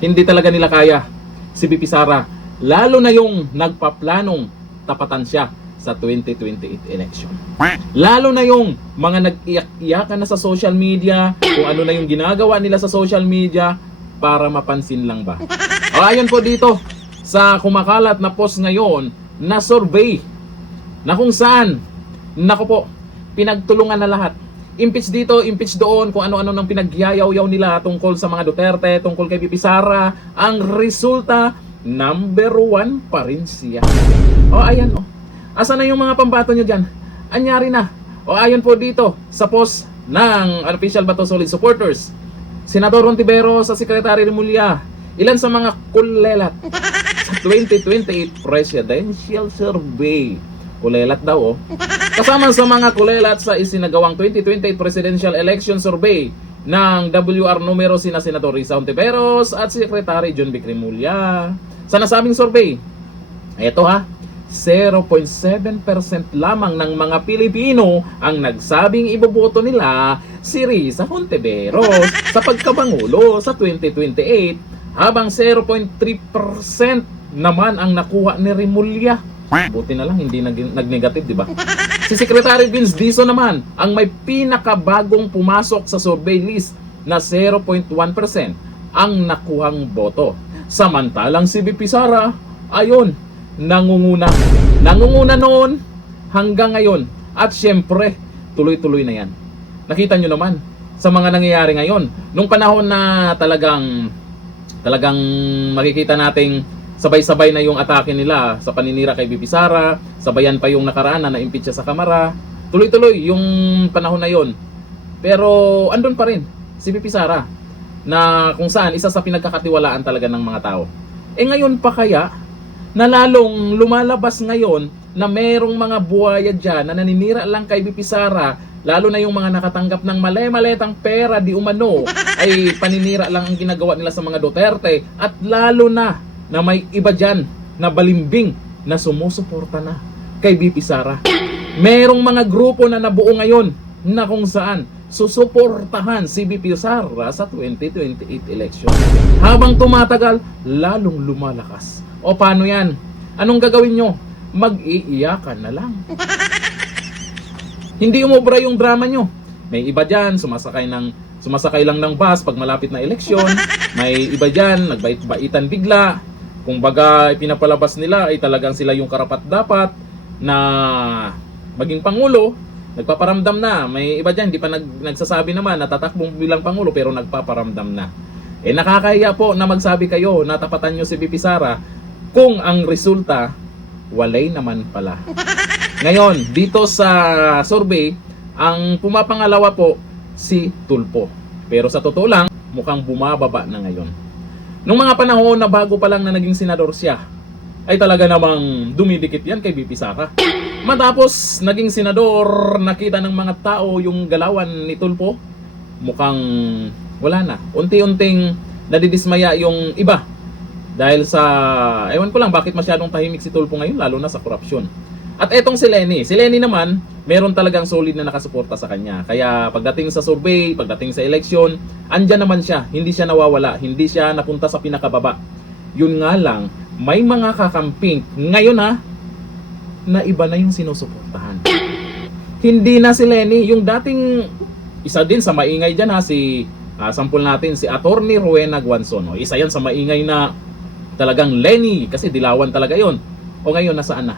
Hindi talaga nila kaya si VP Sara. Lalo na yung nagpaplanong tapatan siya sa 2028 election. Lalo na yung mga nag-iyak-iyakan na sa social media, kung ano na yung ginagawa nila sa social media para mapansin lang ba. O ayon po dito sa kumakalat na post ngayon na survey na kung saan, nako po, pinagtulungan na lahat. Impeach dito, impeach doon, kung ano-ano nang pinagyayaw-yaw nila tungkol sa mga Duterte, tungkol kay VP Sara. Ang resulta, number 1 pa rin siya. O ayan o. Asa na yung mga pambato nyo dyan? Anyari na. O ayon po dito sa post ng Official Bato Solid supporters. Senador Hontiveros sa Secretary Remulla. Ilan sa mga kulelat sa 2028 presidential survey. Kulelat daw oh. Kasama sa mga kulelat sa isinagawang 2028 presidential election survey ng WR numero sina Senador Risa Hontiveros at Secretary John Vic Remulla. Sa nasabing survey, eto ha, 0.7% lamang ng mga Pilipino ang nagsabing iboboto nila si Risa Hontiveros sa pagkabangulo sa 2028, habang 0.3% naman ang nakuha ni Remulla. Buti na lang hindi nag-negative, di ba? Si Secretary Vince Dizon naman ang may pinakabagong pumasok sa survey list na 0.1% ang nakuhang boto. Samantalang si VP Sara, ayon, nangunguna. Nangunguna noon hanggang ngayon. At syempre, tuloy-tuloy na yan. Nakita nyo naman sa mga nangyayari ngayon. Nung panahon na talagang makikita nating sabay-sabay na yung atake nila sa paninira kay VP Sara, sabayan pa yung nakaraan na na-impeach siya sa Kamara. Tuloy-tuloy yung panahon na yon. Pero andun pa rin si VP Sara na kung saan isa sa pinagkakatiwalaan talaga ng mga tao. Eh ngayon pa kaya na lalong lumalabas ngayon na merong mga buhaya dyan na naninira lang kay VP Sara, lalo na yung mga nakatanggap ng mali-maletang pera di umano ay paninira lang ang ginagawa nila sa mga Duterte, at lalo na may iba dyan na balimbing na sumusuporta na kay VP Sara. Merong mga grupo na nabuo ngayon na kung saan susuportahan si VP Sara sa 2028 election. Habang tumatagal, lalong lumalakas. O paano yan? Anong gagawin nyo? Mag-iiyakan na lang. Hindi umubra yung drama nyo. May iba dyan, sumasakay lang ng bus pag malapit na eleksyon. May iba dyan, nagbait-baitan bigla. Kung baga pinapalabas nila ay talagang sila yung karapat-dapat na maging pangulo. Nagpaparamdam na. May iba dyan, di pa nagsasabi naman na tatakbong bilang pangulo pero nagpaparamdam na. Eh nakakahiya po na magsabi kayo na tapatan nyo si VP Sara kung ang resulta walay naman pala. Ngayon, dito sa survey, ang pumapangalawa po si Tulfo. Pero sa totoo lang, mukhang bumababa na ngayon. Nung mga panahon na bago pa lang na naging senador siya, ay talaga namang dumidikit yan kay VP Sara. Matapos naging senador, nakita ng mga tao yung galawan ni Tulfo, mukhang wala na. Unti-unting nadidismaya yung iba. Dahil sa, ewan ko lang bakit masyadong tahimik si Tulfo ngayon, lalo na sa korupsyon. At etong si Lenny naman, meron talagang solid na nakasuporta sa kanya. Kaya pagdating sa survey, pagdating sa eleksyon, andyan naman siya. Hindi siya nawawala, hindi siya napunta sa pinakababa. Yun nga lang, may mga kakamping ngayon na iba na yung sinusuportahan. Hindi na si Lenny, yung dating isa din sa maingay dyan si sampol natin si Attorney Rowena Guanzon. Isa yan sa maingay na talagang Lenny kasi dilawan talaga yon. O ngayon nasaan na?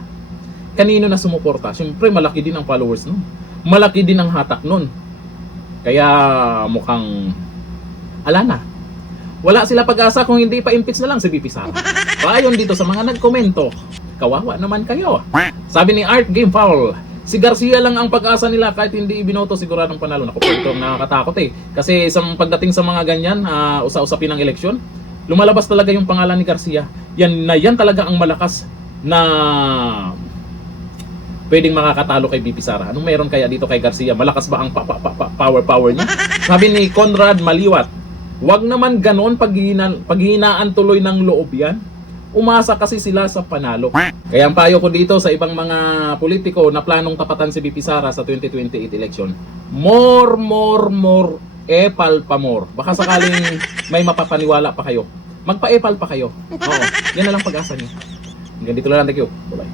Kanino na sumuporta? Siyempre malaki din ang followers nun. Malaki din ang hatak nun. Kaya mukhang ala na. Wala sila pag-asa kung hindi pa impeach na lang si VP Sara. Ayon dito sa mga nagkomento, kawawa naman kayo. Sabi ni Art Game Foul, si Garcia lang ang pag-asa nila kahit hindi ibinoto siguradong panalo. Naku po, ito nakakatakot Kasi pagdating sa mga ganyan, usa-usapin ng eleksyon, lumalabas talaga yung pangalan ni Garcia. Yan talaga ang malakas na pwedeng makakatalo kay VP Sara. Anong meron kaya dito kay Garcia? Malakas ba ang power niya? Sabi ni Conrad Maliwat, wag naman ganon paghihinaan tuloy ng loob yan. Umasa kasi sila sa panalo. Kaya ang payo ko dito sa ibang mga politiko na planong tapatan si VP Sara sa 2028 election, more, epal pa more. Baka sakaling may mapapaniwala pa kayo. magpa-epal pa kayo. Oo, yan na lang pag-asa nyo. Hanggang dito lang, thank you. Bye-bye.